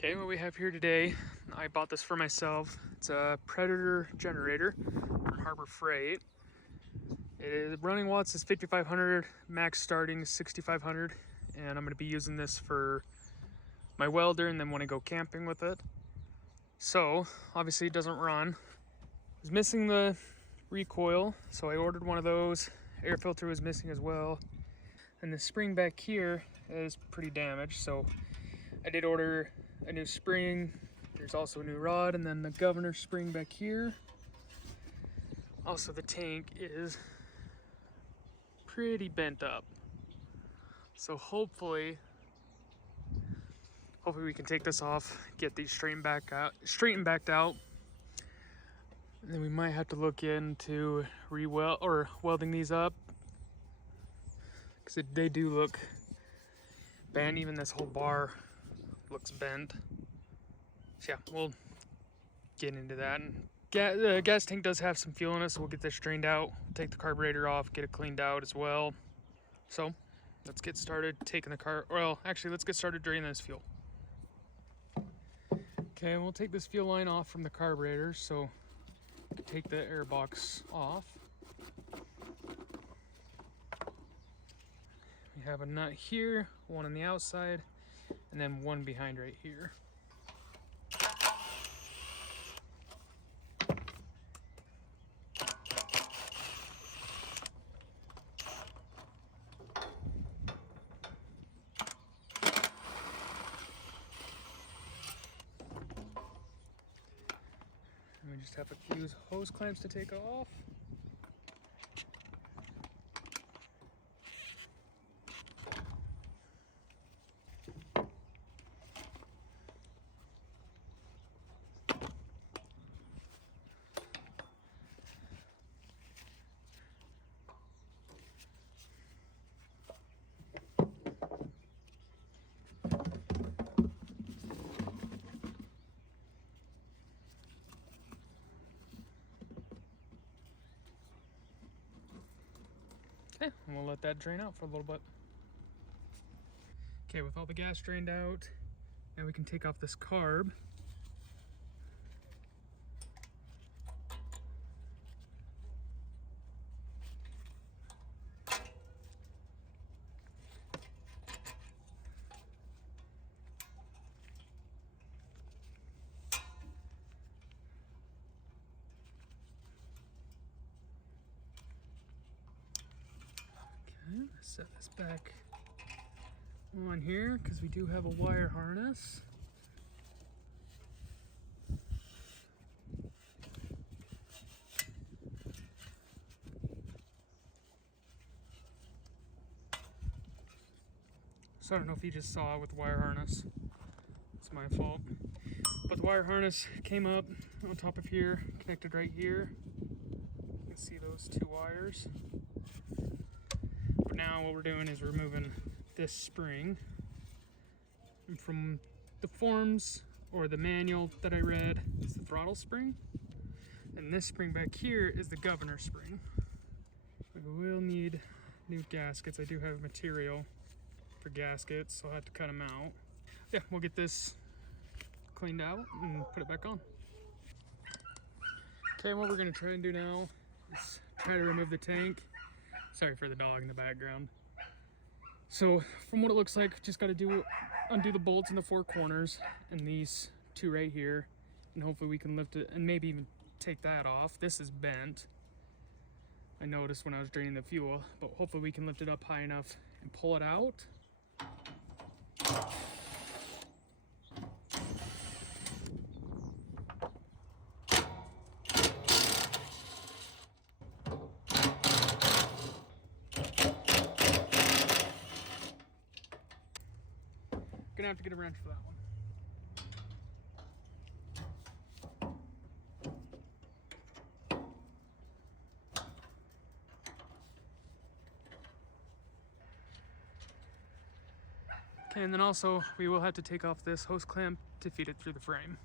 Okay, what we have here today, I bought this for myself. It's a Predator generator from Harbor Freight. Running watts is 5,500, max starting is 6,500, and I'm going to be using this for my welder and then when I go camping with it. So, obviously it doesn't run. I was missing the recoil, so I ordered one of those. Air filter was missing as well. And the spring back here is pretty damaged, so I did order a new spring. There's also a new rod, and then the governor spring back here. Also, the tank is pretty bent up. So hopefully we can take this off, get these straightened back out. And then we might have to look into welding these up, because they do look bent. Even this whole bar looks bent. So yeah, we'll get into that. And the gas tank does have some fuel in it, so we'll get this drained out, take the carburetor off, get it cleaned out as well. So let's get started taking let's get started draining this fuel. Okay, we'll take this fuel line off from the carburetor, so take the air box off. We have a nut here, one on the outside, and then one behind right here. And we just have a few hose clamps to take off. Okay, and we'll let that drain out for a little bit. Okay, with all the gas drained out, now we can take off this carb. Okay, set this back on here because we do have a wire harness. So I don't know if you just saw it with the wire harness. It's my fault. But the wire harness came up on top of here, connected right here. You can see those two wires. But now what we're doing is removing this spring. And from the forms or the manual that I read, it's the throttle spring. And this spring back here is the governor spring. We will need new gaskets. I do have material for gaskets, so I'll have to cut them out. Yeah, we'll get this cleaned out and put it back on. Okay, what we're gonna try and do now is try to remove the tank. Sorry for the dog in the background. So from what it looks like, just gotta undo the bolts in the four corners and these two right here, and hopefully we can lift it and maybe even take that off. This is bent, I noticed when I was draining the fuel, but hopefully we can lift it up high enough and pull it out. Gonna have to get a wrench for that one. Okay, and then also we will have to take off this hose clamp to feed it through the frame.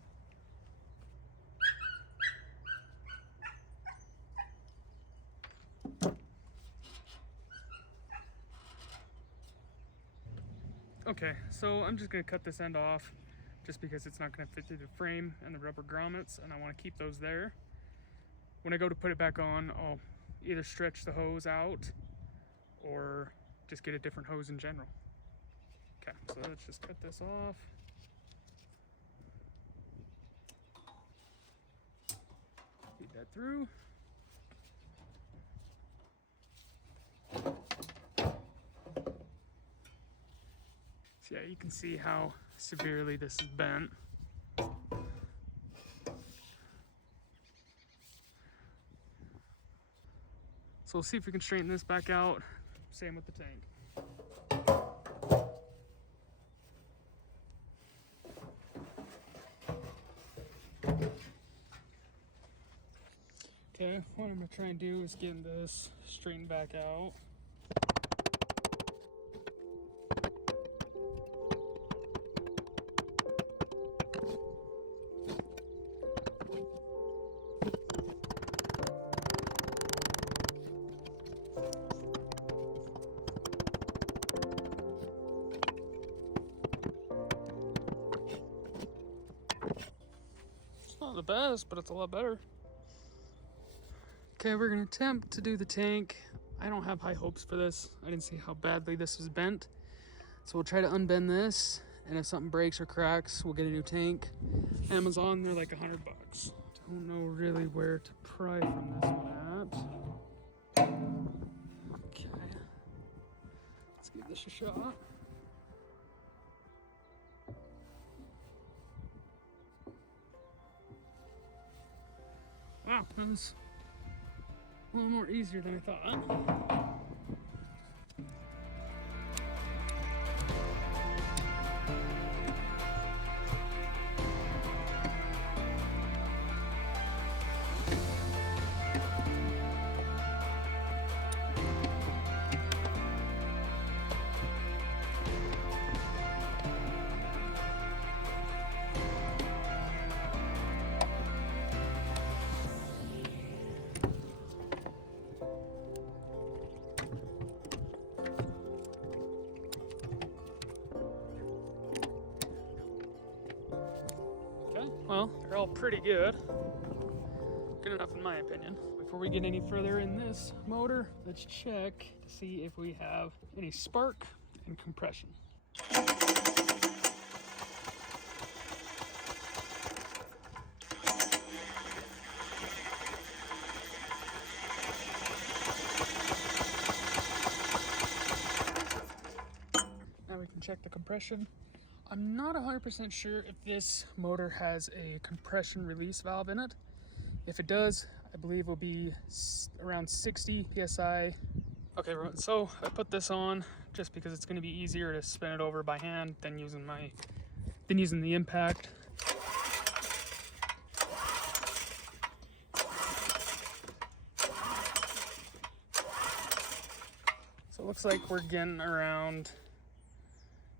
Okay, so I'm just gonna cut this end off, just because it's not going to fit through the frame and the rubber grommets, and I want to keep those there. When I go to put it back on, I'll either stretch the hose out or just get a different hose in general. Okay, so let's just cut this off. Feed that through. So yeah, you can see how severely this is bent. So we'll see if we can straighten this back out. Same with the tank. Okay, what I'm gonna try and do is get this straightened back out. It's not the best, but it's a lot better. Okay, we're gonna attempt to do the tank. I don't have high hopes for this. I didn't see how badly this was bent. So we'll try to unbend this, and if something breaks or cracks, we'll get a new tank. Amazon, they're like $100 bucks. Don't know really where to pry from this one at. Okay, let's give this a shot. Wow, that was a little more easier than I thought. Well, they're all pretty good. Good enough in my opinion. Before we get any further in this motor, let's check to see if we have any spark and compression. Now we can check the compression. I'm not 100% sure if this motor has a compression release valve in it. If it does, I believe it will be around 60 PSI. Okay, so I put this on just because it's going to be easier to spin it over by hand than using the impact. So it looks like we're getting around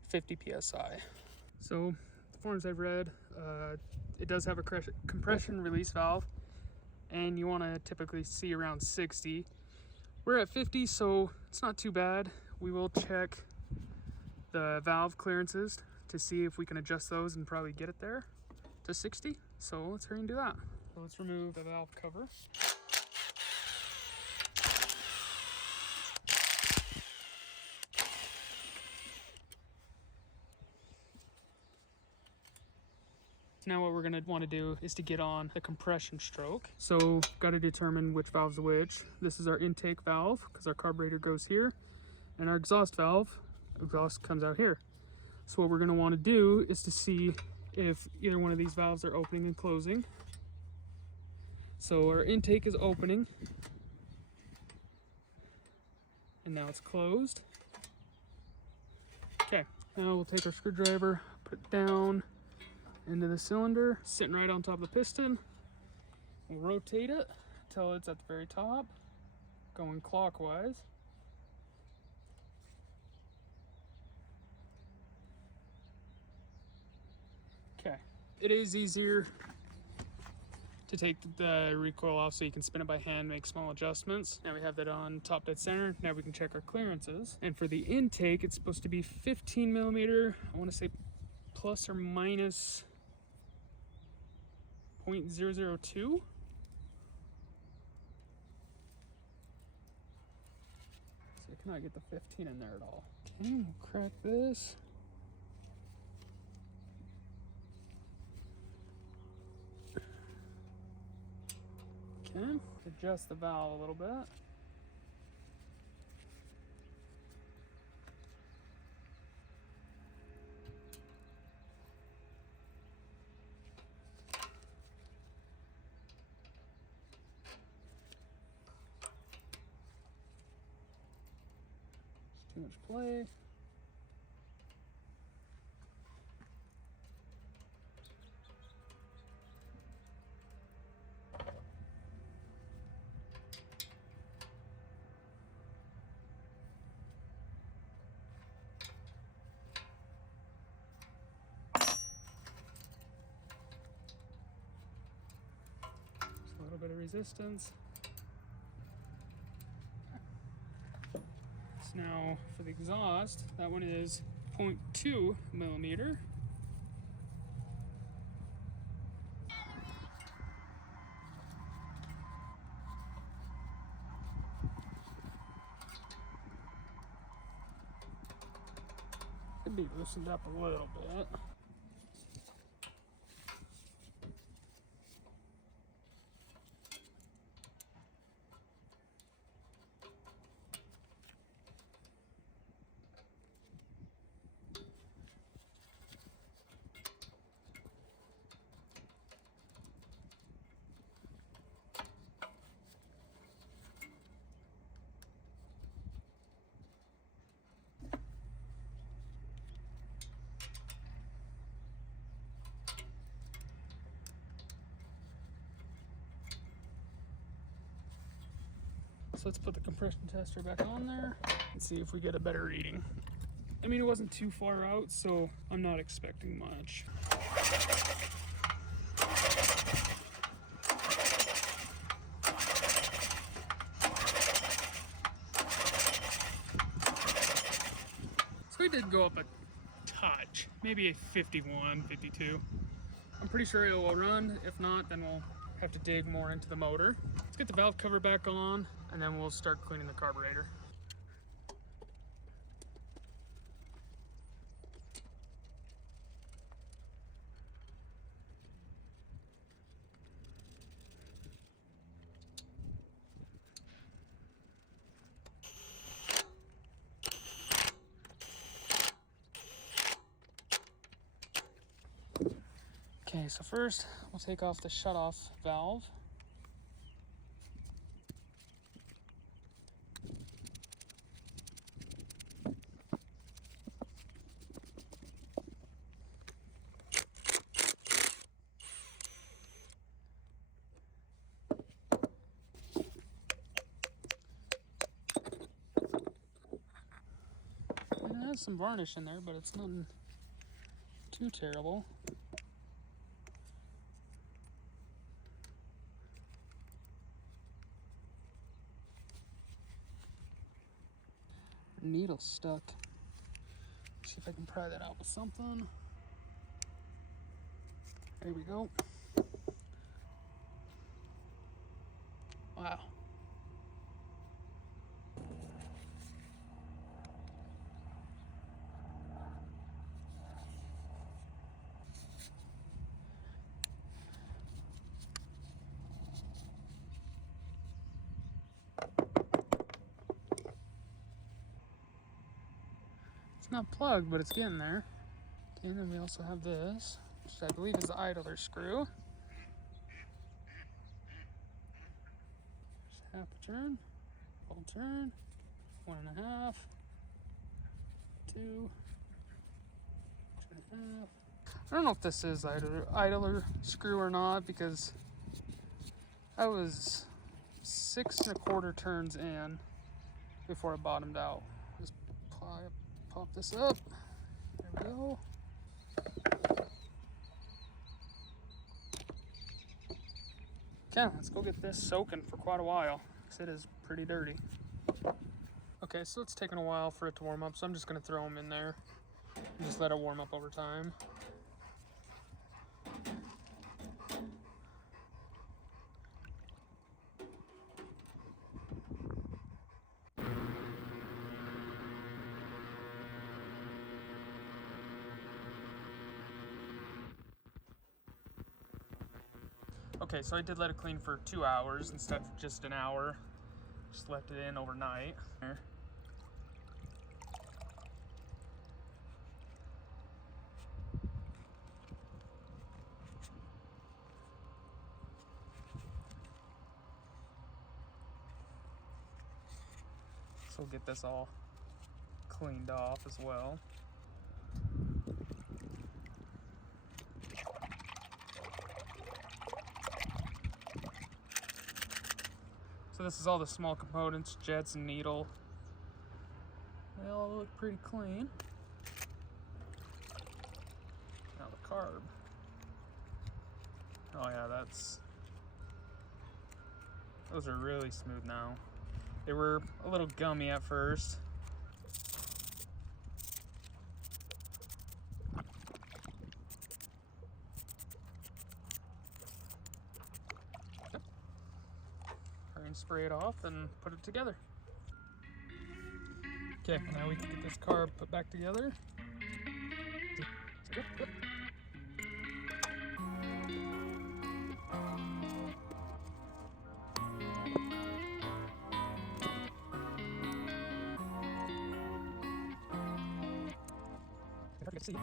50 PSI. So the forms I've read, it does have a compression release valve, and you want to typically see around 60. We're at 50, so it's not too bad. We will check the valve clearances to see if we can adjust those and probably get it there to 60. So let's hurry and do that. So let's remove the valve cover. Now what we're going to want to do is to get on the compression stroke. So got to determine which valve's which. This is our intake valve because our carburetor goes here, and our exhaust valve, exhaust comes out here. So what we're going to want to do is to see if either one of these valves are opening and closing. So our intake is opening, and now it's closed. Okay, now we'll take our screwdriver, put it down into the cylinder, sitting right on top of the piston. We'll rotate it until it's at the very top, going clockwise. Okay, it is easier to take the recoil off so you can spin it by hand, make small adjustments. Now we have that on top dead center. Now we can check our clearances. And for the intake, it's supposed to be 15 millimeter, I want to say plus or minus 0.002. So I cannot get the 15 in there at all. Okay, we'll crack this. Okay, adjust the valve a little bit. Too much play. Just a little bit of resistance. Now for the exhaust, that one is 0.2 millimeter. Could be loosened up a little bit. So let's put the compression tester back on there and see if we get a better reading. I mean, it wasn't too far out, so I'm not expecting much. So it did go up a touch, maybe a 51, 52. I'm pretty sure it will run. If not, then we'll have to dig more into the motor. Let's get the valve cover back on, and then we'll start cleaning the carburetor. Okay, so first we'll take off the shutoff valve. It has some varnish in there, but it's nothing too terrible. Needle stuck. See if I can pry that out with something. There we go. Wow. It's not plugged, but it's getting there. Okay, and then we also have this, which I believe is the idler screw. Just half a turn, full turn, 1.5, 2, 2.5. I don't know if this is idler screw or not, because I was 6.25 turns in before I bottomed out. Just pop this up. There we go. Okay, let's go get this soaking for quite a while, because it is pretty dirty. Okay, so it's taken a while for it to warm up, so I'm just going to throw them in there and just let it warm up over time. Okay, so I did let it clean for 2 hours instead of just an hour. Just left it in overnight. So we'll get this all cleaned off as well. So this is all the small components, jets and needle. They all look pretty clean. Now the carb. Oh yeah, those are really smooth now. They were a little gummy at first. And spray it off and put it together. Okay, now we can get this carb put back together. See.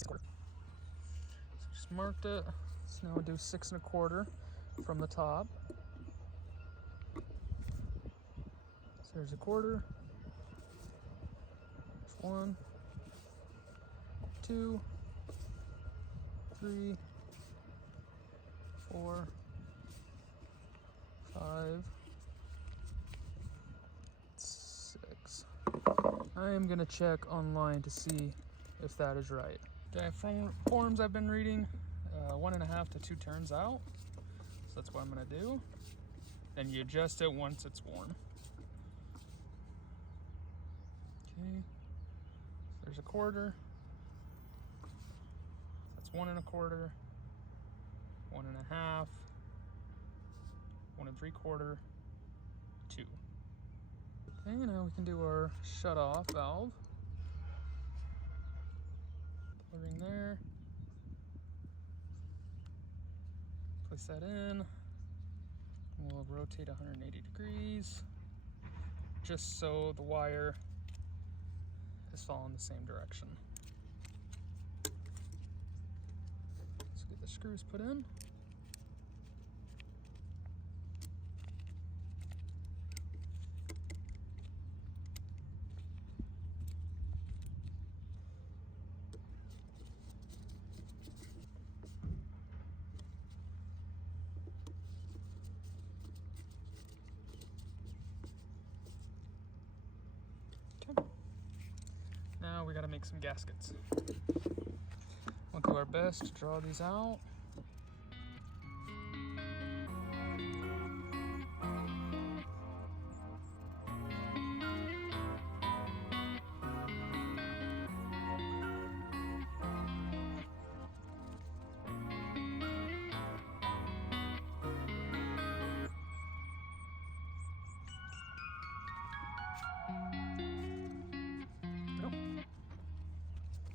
So just marked it. So now we'll do 6 1/4 from the top. So there's a quarter. There's 1, 2, 3, 4, 5, 6. I am gonna check online to see if that is right. Okay, from forums I've been reading, 1.5 to 2 turns out. So that's what I'm gonna do. Then you adjust it once it's warm. Okay, so there's a quarter. That's 1 1/4, 1 1/2, 1 3/4, 2. Okay, now we can do our shut-off valve. Put it in there. Place that in. We'll rotate 180 degrees, just so the wire is following the same direction. Let's get the screws put in. Now we gotta make some gaskets. We'll do our best to draw these out.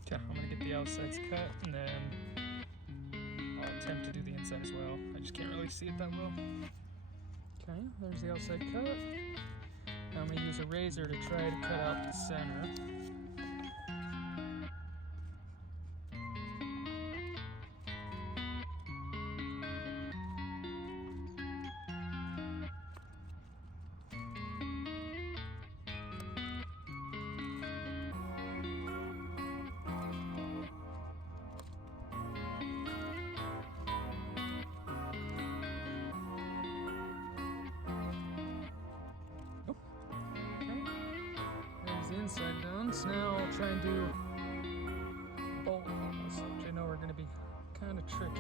Okay, I'm gonna get the outsides cut and then I'll attempt to do the inside as well. I just can't really see it that well. Okay, there's the outside cut. Now I'm gonna use a razor to try to cut out the center. inside done. So now I'll try and do bolt holes, which I know are going to be kind of tricky.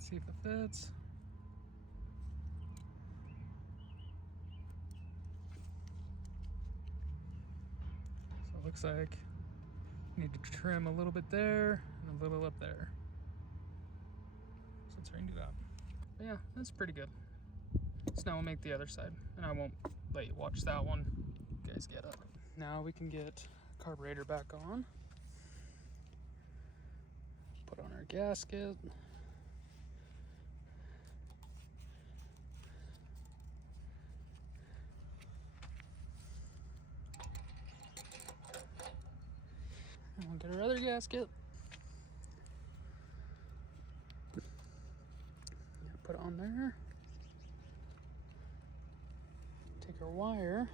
See if it fits. So it looks like I need to trim a little bit there and a little up there. So let's try and do that. But yeah, that's pretty good. So now we'll make the other side, and I won't let you watch that one. You guys get it. Now we can get carburetor back on. Put on our gasket. And we'll get our other gasket. Put it on there. Take our wire.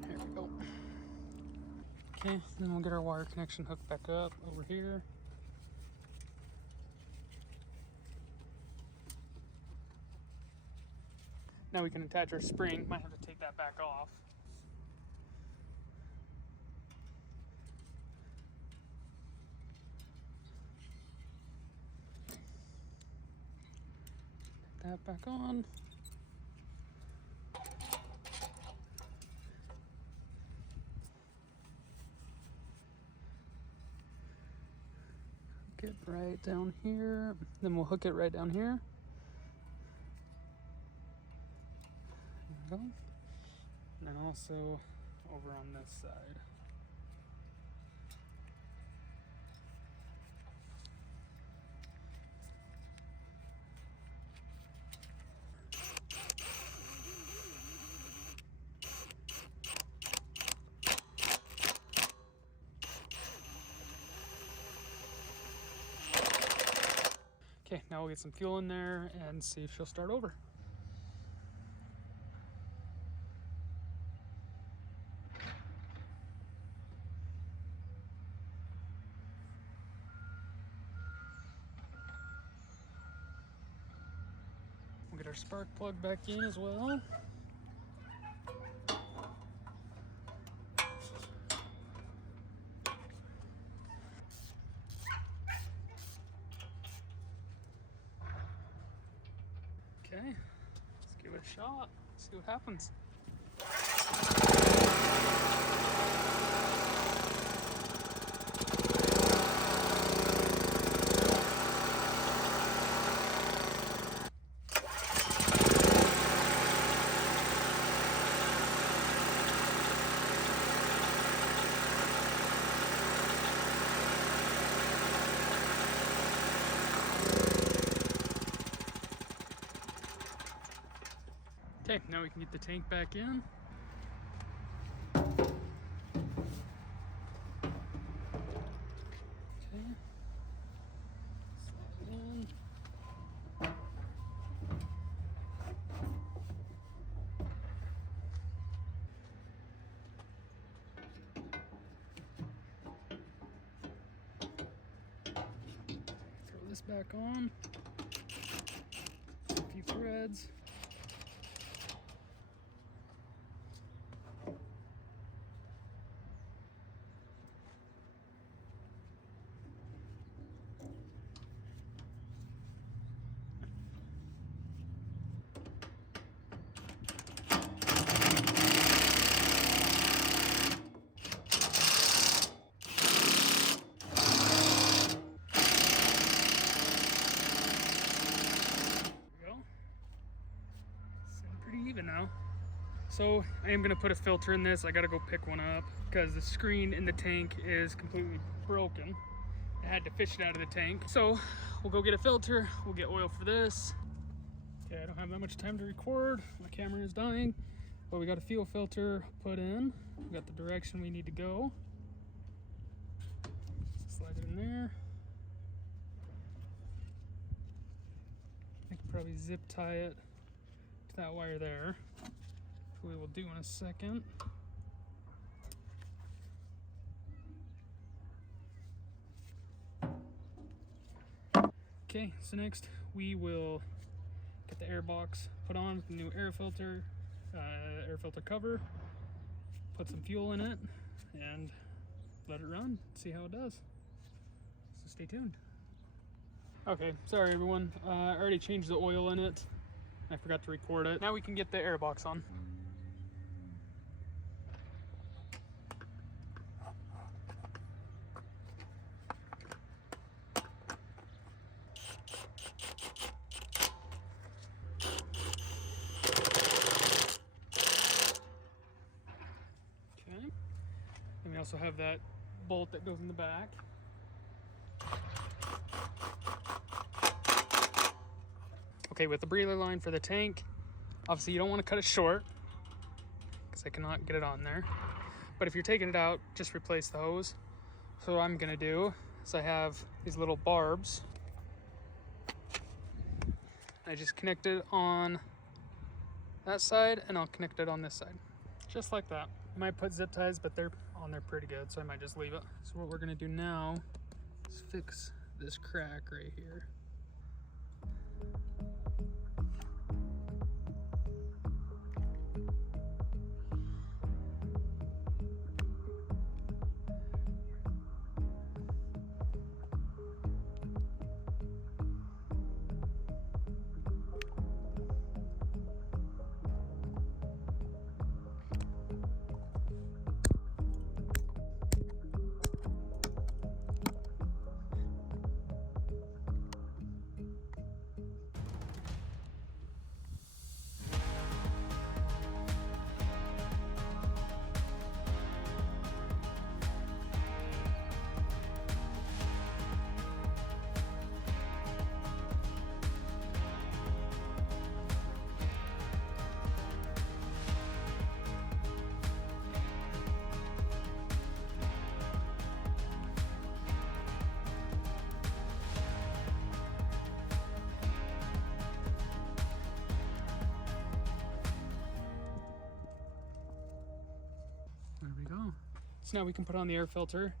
There we go. Okay, and we'll get our wire connection hooked back up over here. Now we can attach our spring. Might have to take that back off. Take that back on. Hook it right down here. Then we'll hook it right down here. There we go. And then also over on this side. Okay, now we'll get some fuel in there and see if she'll start over. We'll get our spark plug back in as well. Okay, let's give it a shot, see what happens. Okay, now we can get the tank back in. Okay. Slide it in. Throw this back on. A few threads. leave it now. So I am gonna put a filter in this. I gotta go pick one up because the screen in the tank is completely broken. I had to fish it out of the tank. So we'll go get a filter. We'll get oil for this. Okay, I don't have that much time to record. My camera is dying, but we got a fuel filter put in. We got the direction we need to go. Slide it in there. I could probably zip tie it to that wire there. We will do in a second. Okay, so next we will get the air box put on with the new air filter cover, put some fuel in it, and let it run, see how it does. So stay tuned. Okay, sorry everyone, I already changed the oil in it. I forgot to record it. Now we can get the air box on. And we also have that bolt that goes in the back. Okay, with the breather line for the tank, obviously you don't want to cut it short because I cannot get it on there. But if you're taking it out, just replace the hose. So what I'm gonna do is I have these little barbs. I just connect it on that side and I'll connect it on this side. Just like that. I might put zip ties, but they're on there pretty good, so I might just leave it. So what we're gonna do now is fix this crack right here. So now we can put on the air filter.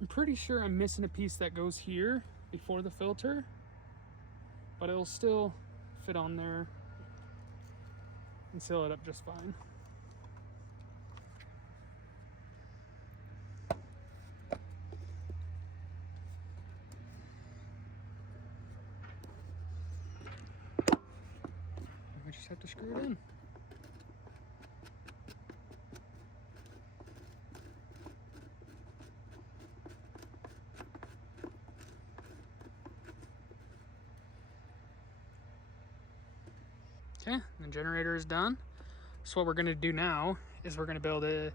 I'm pretty sure I'm missing a piece that goes here before the filter, but it'll still fit on there and seal it up just fine. I just have to screw it in. Okay, the generator is done. So what we're gonna do now is we're gonna build a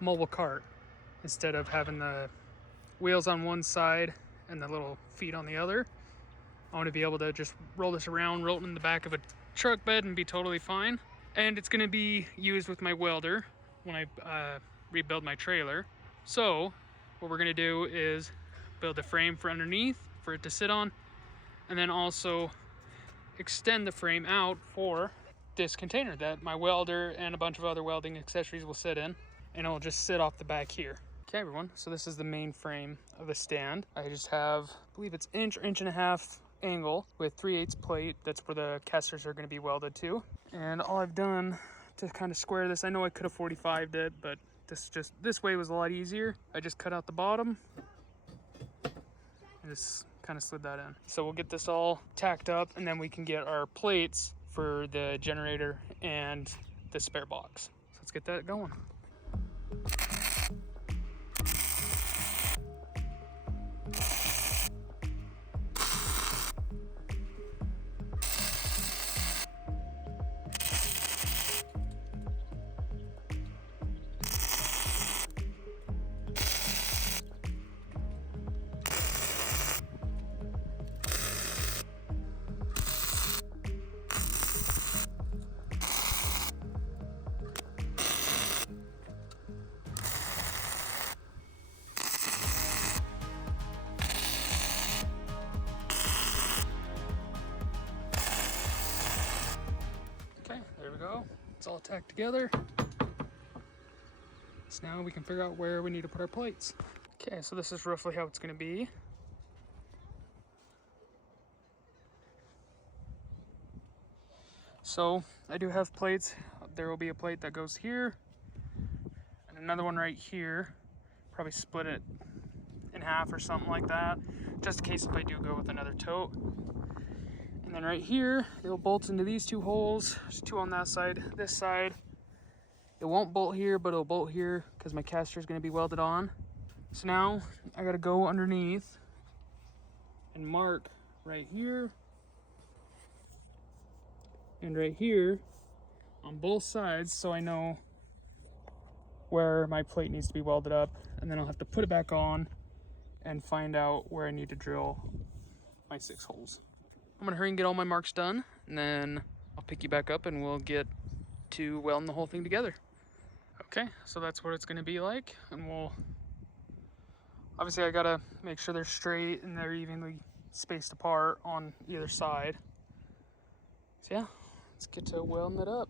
mobile cart. Instead of having the wheels on one side and the little feet on the other, I wanna be able to just roll this around, roll it in the back of a truck bed and be totally fine. And it's gonna be used with my welder when I rebuild my trailer. So what we're gonna do is build a frame for underneath for it to sit on, and then also extend the frame out for this container that my welder and a bunch of other welding accessories will sit in, and it'll just sit off the back here. Okay everyone, so this is the main frame of the stand. I just have, I believe it's inch or inch and a half angle with 3/8 plate. That's where the casters are going to be welded to. And all I've done to kind of square this, I know I could have 45'd it, but this way was a lot easier. I just cut out the bottom and just kind of slid that in. So we'll get this all tacked up and then we can get our plates for the generator and the spare box. So let's get that going. go. It's all tacked together. So now we can figure out where we need to put our plates. Okay, so this is roughly how it's going to be. So I do have plates. There will be a plate that goes here and another one right here. Probably split it in half or something like that, just in case if I do go with another tote. And then right here, it'll bolt into these two holes. There's two on that side, this side. It won't bolt here, but it'll bolt here because my caster is going to be welded on. So now I got to go underneath and mark right here and right here on both sides so I know where my plate needs to be welded up, and then I'll have to put it back on and find out where I need to drill my 6 holes. I'm gonna hurry and get all my marks done, and then I'll pick you back up and we'll get to welding the whole thing together. Okay, so that's what it's gonna be like, and obviously I gotta make sure they're straight and they're evenly spaced apart on either side. So yeah, let's get to welding it up.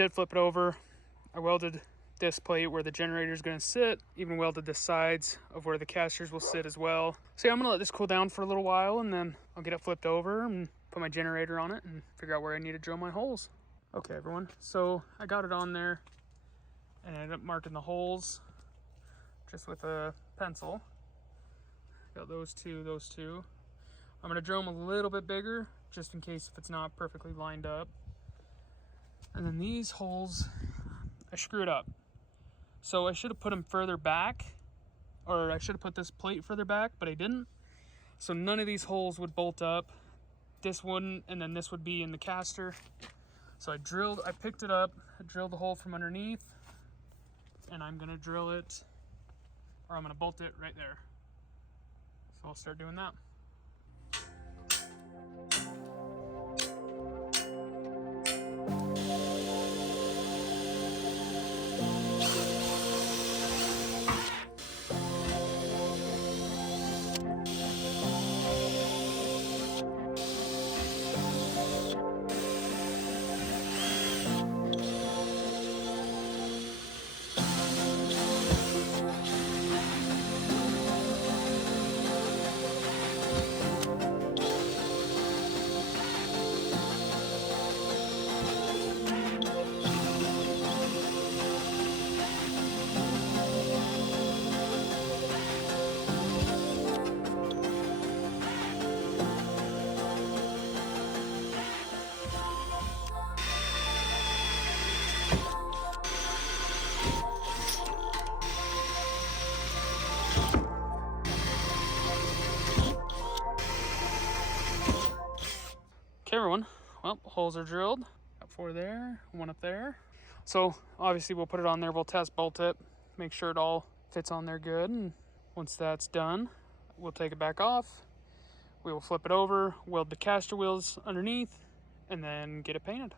did flip it over. I welded this plate where the generator is going to sit, even welded the sides of where the casters will sit as well. So yeah, I'm going to let this cool down for a little while, and then I'll get it flipped over and put my generator on it and figure out where I need to drill my holes. Okay everyone, so I got it on there and I ended up marking the holes just with a pencil. Got those two. I'm going to drill them a little bit bigger just in case if it's not perfectly lined up. And then these holes, I screwed up. So I should have put them further back, or I should have put this plate further back, but I didn't. So none of these holes would bolt up. This wouldn't, and then this would be in the caster. So I picked it up, I drilled the hole from underneath, and I'm gonna drill it, or I'm gonna bolt it right there. So I'll start doing that. Okay everyone, well, holes are drilled. Got 4 there, 1 up there. So obviously we'll put it on there, we'll test bolt it, make sure it all fits on there good, and once that's done, we'll take it back off. We will flip it over, weld the caster wheels underneath, and then get it painted.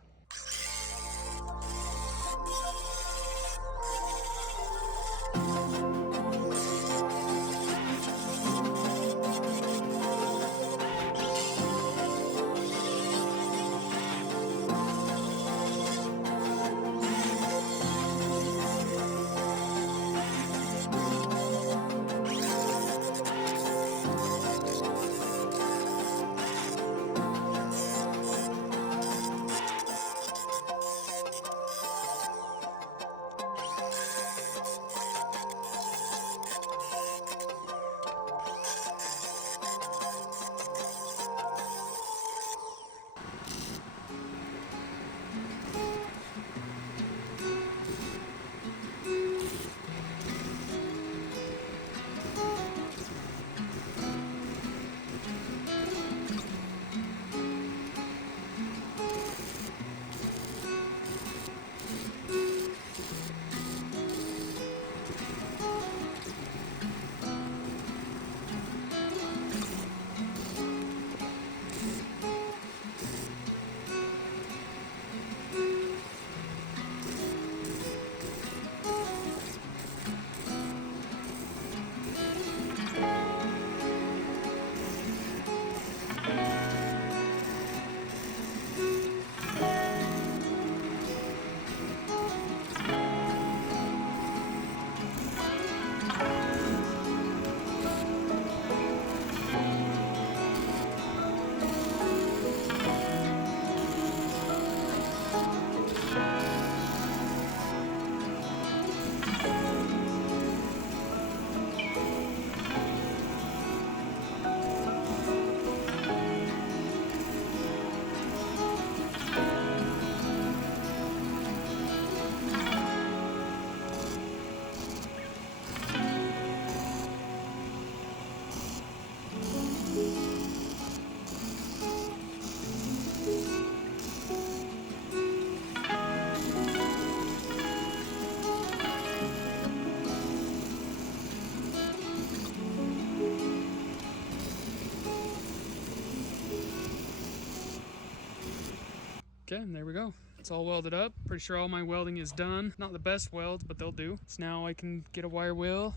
Okay, and there we go. It's all welded up. Pretty sure all my welding is done. Not the best welds, but they'll do. So now I can get a wire wheel,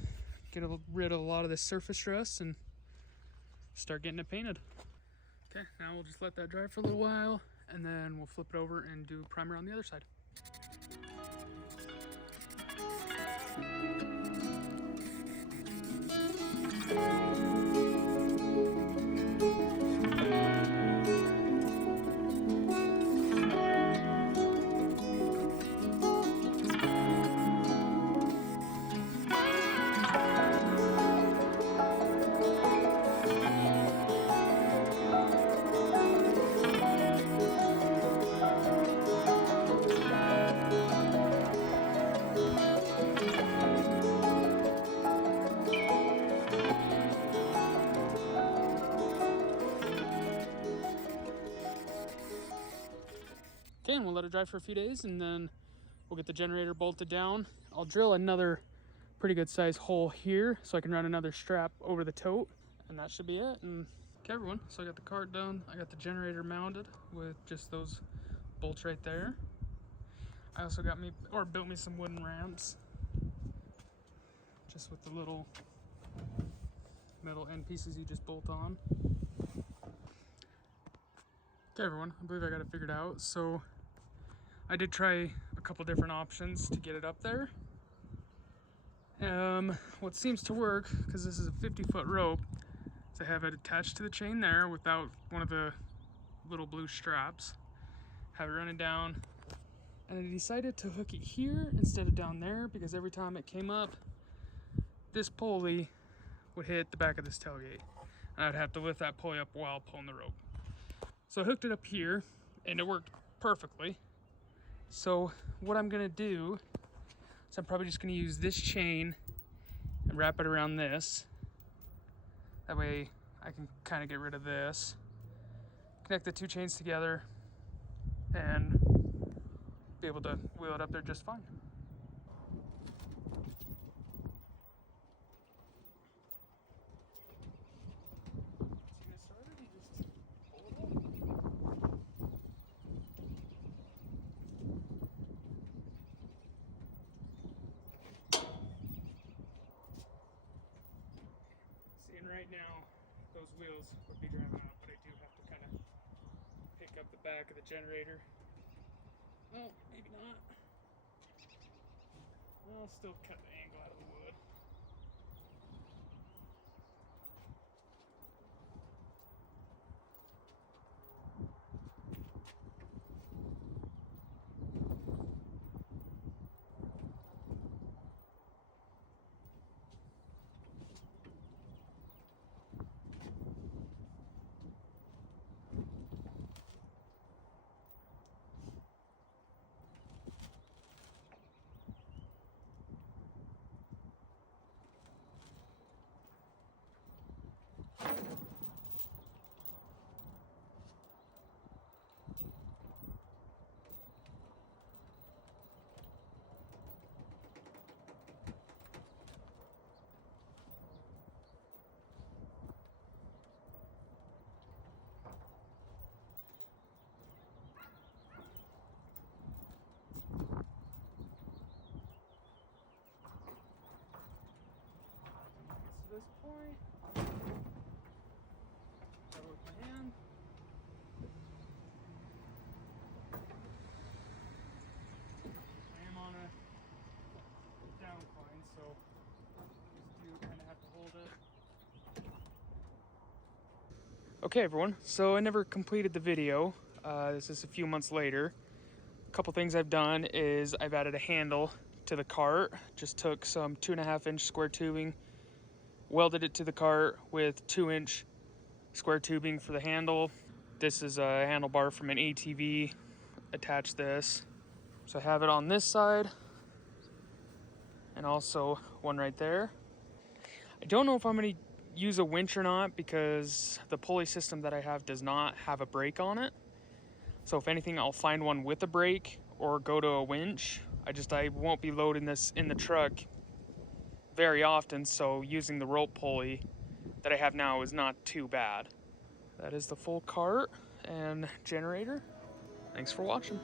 get rid of a lot of this surface rust, and start getting it painted. Okay, now we'll just let that dry for a little while, and then we'll flip it over and do primer on the other side. and we'll let it dry for a few days, and then we'll get the generator bolted down. I'll drill another pretty good size hole here so I can run another strap over the tote, and that should be it. And okay, everyone, so I got the cart done. I got the generator mounted with just those bolts right there. I also built me some wooden ramps, just with the little metal end pieces you just bolt on. Okay, everyone, I believe I got it figured out. So I did try a couple different options to get it up there. What seems to work, because this is a 50-foot rope, is I have it attached to the chain there without one of the little blue straps. Have it running down, and I decided to hook it here instead of down there, because every time it came up, this pulley would hit the back of this tailgate, and I'd have to lift that pulley up while pulling the rope. So I hooked it up here, and it worked perfectly. So what I'm gonna do is I'm probably just gonna use this chain and wrap it around this. That way I can kind of get rid of this, connect the two chains together, and be able to wheel it up there just fine. Seeing right now, those wheels would be driving out, but I do have to kind of pick up the back of the generator. Well, maybe not. I'll still cut the angle out of the wood. This point, grab it with my hand. I am on a downcline, so just do kind of have to hold it. Okay, everyone, so I never completed the video. This is a few months later. A couple things I've done is I've added a handle to the cart. Just took some 2.5-inch square tubing, welded it to the cart with 2-inch square tubing for the handle. This is a handlebar from an ATV. Attach this. So I have it on this side and also one right there. I don't know if I'm gonna use a winch or not, because the pulley system that I have does not have a brake on it. So if anything, I'll find one with a brake or go to a winch. I won't be loading this in the truck very often, so using the rope pulley that I have now is not too bad. That is the full cart and generator. Thanks for watching.